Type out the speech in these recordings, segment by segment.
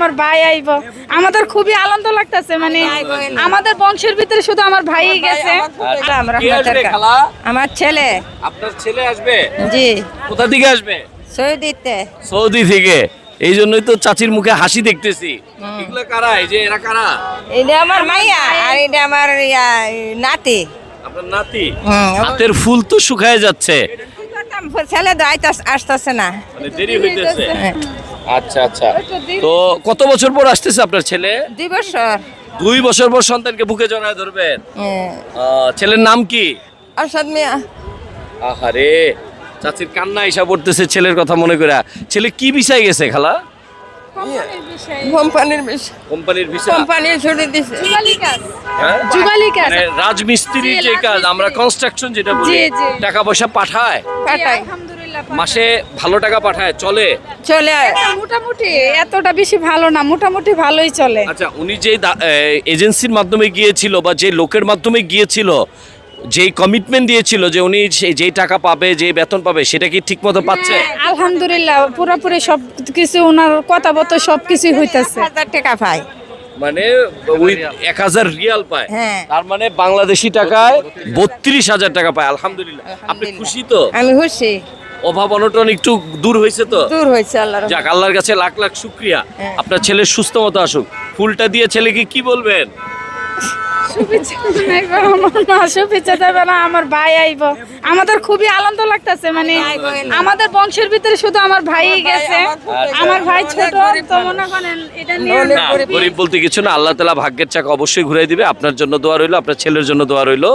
আমার ভাই আইব, আমাদের খুবই আনন্দ লাগতেছে। মানে আমাদের বংশের ভিতরে শুধু আমার ভাই গেছে। আমার ছেলে। আপনার ছেলে আসবে? জি। কোথা থেকে আসবে? সৌদিতে। সৌদি থেকে। এই জন্যই তো চাচির মুখে হাসি দেখতেছি। এগুলো কারা? এই যে এরা কারা? এটা আমার মাইয়া আর এটা আমার নাতি। আপনার নাতি? হাতের ফুল তো শুকায় যাচ্ছে, ছেলে তো আসতেছে না, মানে দেরি হইতেছে। আচ্ছা আচ্ছা, তো কত বছর পর আসতেছে আপনার ছেলে? 2 বছর। 2 বছর পর সন্তানকে বুকে জড়ায় ধরবেন। ছেলের নাম কি? আরশাদ মিয়া। আহারে, চাচির কান্না এসে পড়তেছে ছেলের কথা মনে করে। ছেলে কি বিষয় গেছে খালা? কোম্পানির বিষয়। কোম্পানির ভিসা? কোম্পানির ছুটি দিছে। হ্যাঁ? যুগালি কাজ, মানে রাজমিস্ত্রির যে কাজ, আমরা কনস্ট্রাকশন যেটা বলি, জি, জি। টাকা পয়সা পাঠায় পাঠাই। আলহামদুলিল্লাহ মাসে ভালো টাকা পাঠায়, চলে? চলে। মোটামুটি, এতটা বেশি ভালো না, মোটামুটি ভালোই চলে। আচ্ছা, উনি যে এজেন্সির মাধ্যমে গিয়েছিল বা যে লোকের মাধ্যমে গিয়েছিল, যেই কমিটমেন্ট দিয়েছিল যে উনি যেই টাকা পাবে, যে বেতন পাবে, সেটা কি ঠিক মতো পাচ্ছে? আলহামদুলিল্লাহ পুরোপুরি সব কিছু, ওনার কথাবার্তা সব কিছুই হইতেছে। 1000 টাকা পাই। মানে ওই 1000 রিয়াল পায়, হ্যাঁ। তার মানে বাংলাদেশি টাকায় 32,000 টাকা পায়। আলহামদুলিল্লাহ। আপনি খুশি তো? আমি খুশি। অভাব অনটন একটু দূর হয়েছে তো? দূর হয়েছে আল্লাহর যাক, আল্লাহর কাছে লাখ লাখ শুকরিয়া। হ্যাঁ। আপনার ছেলে সুস্থ মতো আসুক। ফুলটা দিয়ে ছেলেকে কি বলবেন? শুভেচ্ছা জানাইবো, আমার মা শুভেচ্ছা দেবে না, আমার ভাই আইব, আমাদের খুবই আনন্দ লাগতেছে। মানে আমাদের বংশের ভিতরে শুধু আমার ভাই গেছে, আমার ভাই ছোট, তো মনে করেন এটা নিয়ে না, গরিব বলতে কিছু না, আল্লাহ তাআলা ভাগ্যের চাকা অবশ্যই ঘুরাই দিবে। আপনার জন্য দোয়া রইলো, আপনার ছেলের জন্য দোয়া রইলো।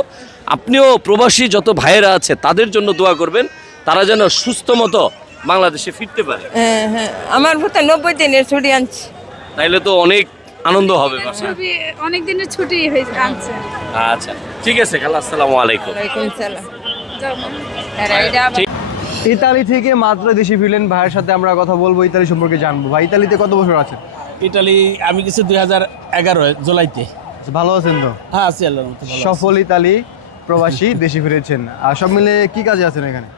আপনিও প্রবাসী যত ভাইয়েরা আছে তাদের জন্য দোয়া করবেন, তারা যেন সুস্থ মতো বাংলাদেশে ফিরতে পারে। হ্যাঁ হ্যাঁ, আমার ভূতে 90 দিনের ছুটি আনছি। তাইলে তো অনেক আনন্দ হবে বাসায়। খুবই অনেক দিনের ছুটি হয়েছে আনছে। আচ্ছা, ঠিক আছে খালা, আসসালামু আলাইকুম। ওয়ালাইকুম সালাম। ইতালি থেকে মাত্র দেশে ফিরলেন ভাইয়ের সাথে আমরা কথা বলবো, ইতালি সম্পর্কে জানবো। ভাই, ইতালিতে কত বছর আছেন? ইটালি আমি গেছি 2011 জুলাইতে। ভালো আছেন তো? হ্যাঁ, আছি আল্লাহর মতো ভালো আছি। সফল ইতালি প্রবাসী দেশে ফিরেছেন, আর সব মিলে কি কাজে আছেন এখানে?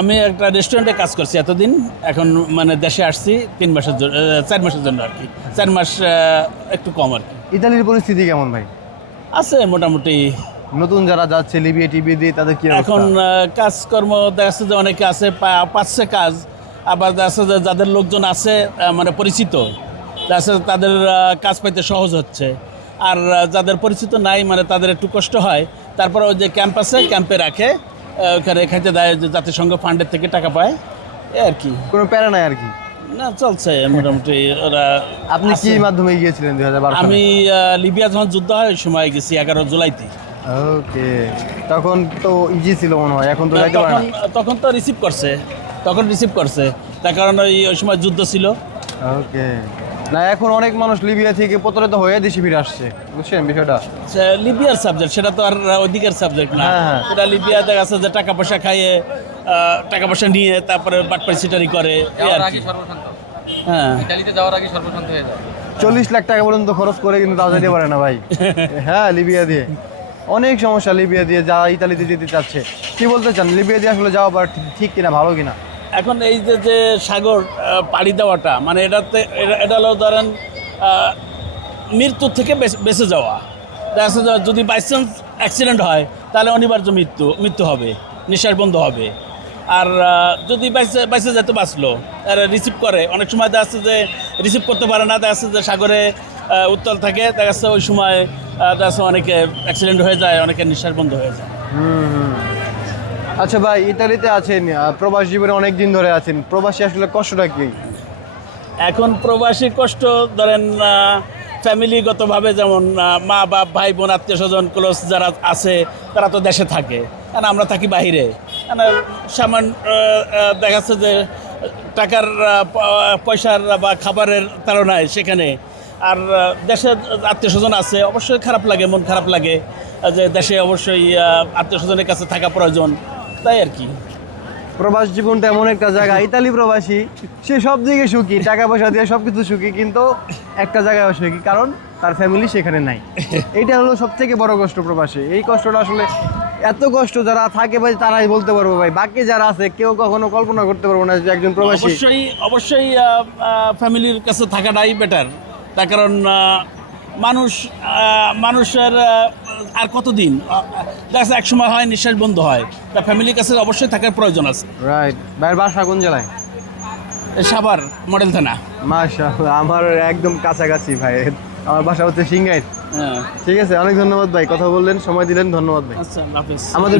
আমি একটা রেস্টুরেন্টে কাজ করছি এতদিন, এখন মানে দেশে আসছি 3 মাসের জন্য, 4 মাসের জন্য আর কি। 4 মাস একটু কম আর কি। ইতালির পরিস্থিতি কেমন ভাই? আছে মোটামুটি। নতুন যারা যাচ্ছে লিবিয়া টিবি দিয়ে, তাদের কি অবস্থা? এখন কাজকর্ম দেখা যাচ্ছে যে অনেকে আছে, পাচ্ছে কাজ। আবার দেখা যাচ্ছে যে যাদের লোকজন আছে মানে পরিচিত, দেখা যাচ্ছে তাদের কাজ পাইতে সহজ হচ্ছে। আর যাদের পরিচিত নাই, মানে তাদের একটু কষ্ট হয়। তারপরে ওই যে ক্যাম্প আছে, ক্যাম্পে রাখে, ওখানে খাইতে দেয়, যে জাতিসংঘ ফান্ডের থেকে টাকা পায়, এই আর কি। কোনো প্যারা নাই আর কি? না, চলছে মোটামুটি। ওরা আপনি কি আছে। মাধ্যমে গিয়েছিলেন 2012 সালে? আমি লিবিয়া যখন যুদ্ধ হয় ওই সময় গেছি 11 জুলাইতে। ওকে, তখন তো ইজি ছিল মনে হয়, এখন তো যাইতে পারে না। তখন তো রিসিভ করছে, তার কারণ ওই সময় যুদ্ধ ছিল। ওকে, না এখন অনেক মানুষ লিবিয়া থেকে প্রতারিত হয়ে দেশে ফিরে আসছে, বুঝছেন বিষয়টা? লিবিয়ার সাবজেক্ট, সেটা তো আর ওইদিকের সাবজেক্ট না। হ্যাঁ। এটা লিবিয়া দেখা যাচ্ছে যে টাকা পয়সা খাইয়ে, টাকা পয়সা নিয়ে তারপরে বাটপাই সিটারি করে, এই আর কি। হ্যাঁ, 40 লাখ টাকা পর্যন্ত খরচ করে কিন্তু তা যেতে পারে না ভাই। হ্যাঁ, লিবিয়া দিয়ে অনেক সমস্যা। লিবিয়া দিয়ে যারা ইতালিতে যেতে চাচ্ছে, কি বলতে চান লিবিয়া দিয়ে আসলে যাওয়া ঠিক কিনা, ভালো কিনা? এখন এই যে সাগর পাড়ি দেওয়াটা, মানে এটা হলো ধরেন মৃত্যুর থেকে বেঁচে যাওয়া। দেখা যাচ্ছে যদি বাই চান্স অ্যাক্সিডেন্ট হয়, তাহলে অনিবার্য মৃত্যু হবে, নিঃশ্বাস বন্ধ হবে। আর যদি বাইসে যেতে বাঁচলো, আর রিসিভ করে, অনেক সময় দেখা যাচ্ছে যে রিসিভ করতে পারে না, দেখা যাচ্ছে যে সাগরে উত্তাল থাকে, দেখা যাচ্ছে ওই সময় দেখা যাচ্ছে অনেকে অ্যাক্সিডেন্ট হয়ে যায়, অনেকের নিঃশ্বাস বন্ধ হয়ে যায়। আচ্ছা ভাই, ইতালিতে আছেন, প্রবাস জীবনে অনেক দিন ধরে আছেন, প্রবাসী আসলে কষ্টটা কি? এখন প্রবাসী কষ্ট ধরেন ফ্যামিলিগতভাবে, যেমন মা বাপ ভাই বোন আত্মীয় স্বজন ক্লোজ যারা আছে, তারা তো দেশে থাকে, কারণ আমরা থাকি বাইরে। সামান্য দেখা যাচ্ছে যে টাকার পয়সার বা খাবারের তাড়নায় সেখানে। আর দেশে আত্মীয় স্বজন আছে, অবশ্যই খারাপ লাগে, মন খারাপ লাগে যে দেশে অবশ্যই আত্মীয় স্বজনের কাছে থাকা প্রয়োজন, তাই আর কি। প্রবাস জীবনটা এমন একটা জায়গা, ইতালি প্রবাসী সে সব দিকে সুখী, টাকা পয়সা দিয়ে সব কিছু সুখী, কিন্তু একটা জায়গায় অসুখী, কারণ তার ফ্যামিলি সেখানে নাই। এইটা হলো সব থেকে বড় কষ্ট প্রবাসী। এই কষ্টটা আসলে এত কষ্ট যারা থাকে ভাই তারাই বলতে পারবো ভাই, বাকি যারা আছে কেউ কখনো কল্পনা করতে পারবো না যে একজন প্রবাসী। অবশ্যই ফ্যামিলির কাছে থাকাটাই বেটার। তার কারণ মানুষের আর কতদিন দেখা যাচ্ছে এক সময় হয় নিঃশ্বাস বন্ধ হয়, তা ফ্যামিলির কাছে অবশ্যই থাকার প্রয়োজন আছে। রাইট। ভাইয়ের বাসা কোন জেলায়? সাভার মডেল থানা। মাশাআল্লাহ, আমার একদম কাছাকাছি ভাই, আমার বাসা হচ্ছে সিংগাইর। হ্যাঁ, ঠিক আছে, অনেক ধন্যবাদ ভাই, কথা বললেন, সময় দিলেন, ধন্যবাদ ভাই। আচ্ছা, আল্লাহ হাফেজ। আমাদের